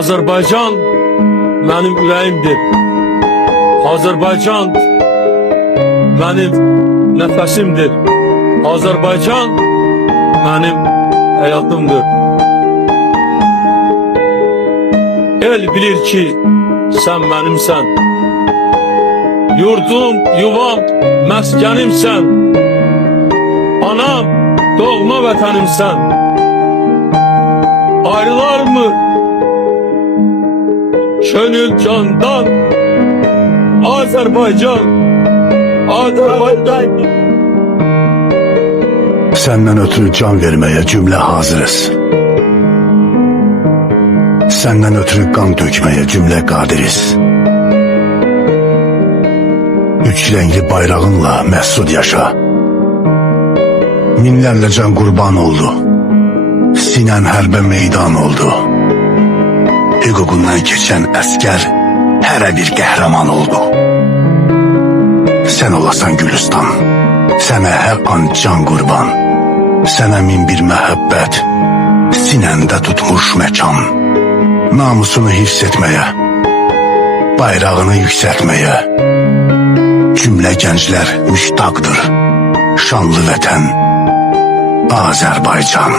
Azərbaycan mənim ürəyimdir. Azərbaycan mənim nəfəsimdir. Azərbaycan mənim həyatımdır. El bilir ki, sən mənimsən. Yurdum, yuvam, məskənimsən. Anam, doğma vətənimsən. Ayrılar mı könül candan? Azərbaycan, Azərbaycan. Senden ötürü can vermeye cümle hazırız. Senden ötürü kan dökmeye cümle kadiriz. Üç renkli bayrağınla mesut yaşa. Minlerle can kurban oldu. Sinen hərbe meydan oldu. Hüququndan keçen əskər hərə bir qəhrəman oldu. Sen olasan Gülistan, sənə hər an can qurban. Sənə min bir məhəbbət, sinəndə tutmuş məkan. Namusunu hifz etməyə, bayrağını yüksəltməyə. Cümlə gənclər müştaqdır, şanlı vətən Azərbaycan.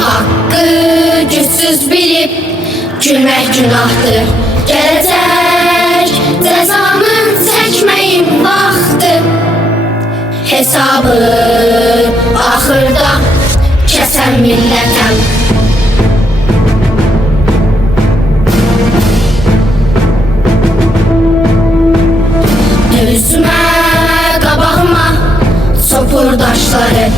Hakkı güçsüz bilip gülmek günahtır. Gelecek cezanı çekmeyin vaxtı. Hesabı ahırda kesen milletem. Düzme qabağıma sopur daşları.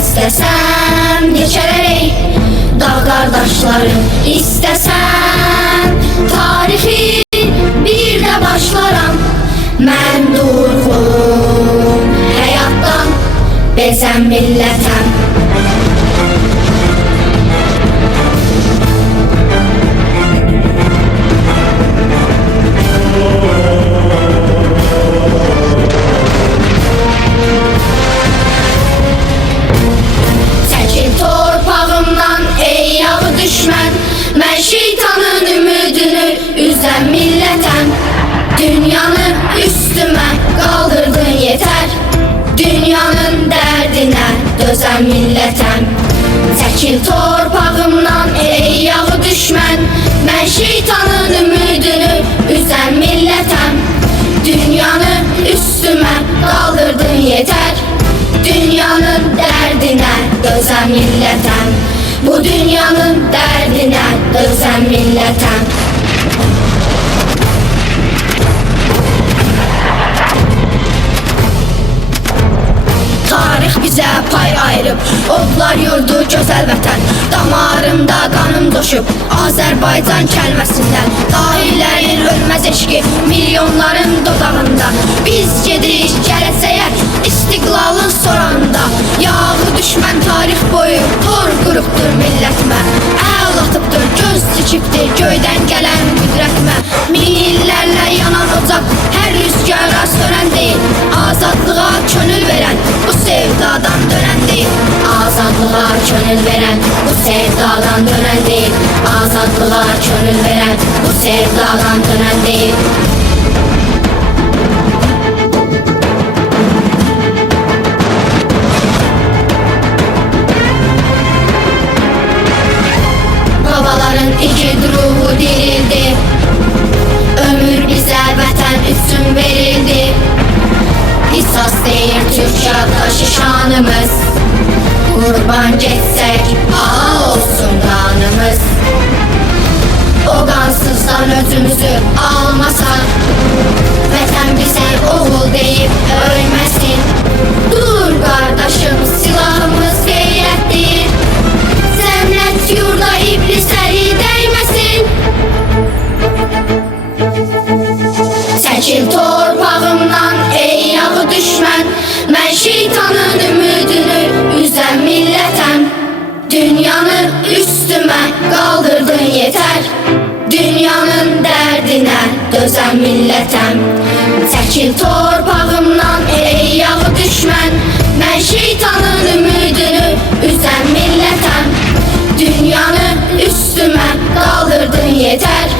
İstesem geçerek dağ kardeşleri. İstesem tarihi bir de başlaram. Mən durğun həyatdan bezən millətəm. Çəkil torpağımdan ey yağı düşmən. Mən şeytanın ümidini üzən millətəm. Dünyanı üstüme kaldırdın yeter. Dünyanın derdine dözen milletem. Çekil torpağımdan ey yağı düşmən. Ben şeytanın ümidini üzen milletem. Dünyanı üstüme kaldırdın yeter. Dünyanın derdine dözen milletem. Bu dünyanın dərdinə dözən millətəm. Tarix bizə pay ayırıb, odlar yurdu gözəl vətən. Damarımda qanım doşub, Azərbaycan kəlməsindən. Dahilərin ölməz eşqi milyonların dodağında. Biz gedirik gələcəyə, istiqlalın sorağında. Yağı düşmən tarix boyu tor qurubdur millətimə. Əl atıbdır, göz dikibdir göydən gələn qüdrətimə. Min illərlə yanan ocaq hər rüzgara sönən deyil. Azadlığa könül verən bu sevdadan dönən deyil. Azadlığa könül verən bu sevdadan dönən deyil. Azadlığa könül verən bu sevdadan dönən deyil. Babaların igid ruhu dirildi. Ömür bizə vətən üçün verildi. İsas deyir Türk yaddaşı şanımız. Qurban getsək ağa olsun qanımız. O qansızdan özümüzü almasak, vətən bizə oğul deyib ölməsin. Dur qardaşım, silahımız qeyrətdir. Zənnət yurda iblisləri dəyməsin. Çəkil torpağımdan ey yağı düşmən. Mən şeytanın ümidini üzən millətəm. Dünyanı üstümə qaldırdın yetər. Dünyanın dərdinə dözən millətəm. Çəkil torpağımdan ey yağı düşmən. Mən şeytanın ümidini üzən millətəm. Dünyanı üstümə qaldırdın yetər.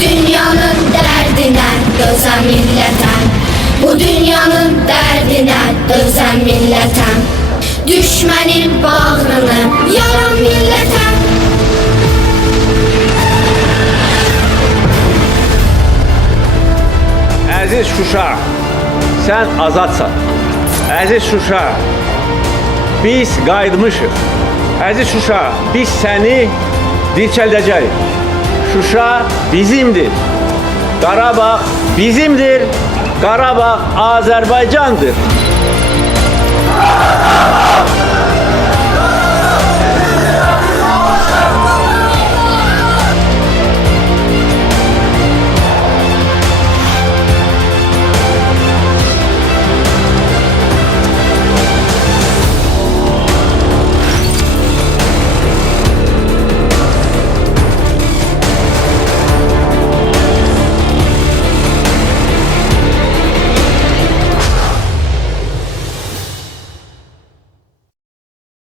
Dünyanın dərdinə dözən millətəm. Bu dünyanın dərdinə dözən millətəm. Düşmənin bağrını yaran millətəm. Əziz Şuşa, sən azadsan. Əziz Şuşa, biz qayıtmışıq. Əziz Şuşa, biz səni dirçəldəcəyik. Şuşa bizimdir. Qarabağ bizimdir. Qarabağ Azərbaycandır.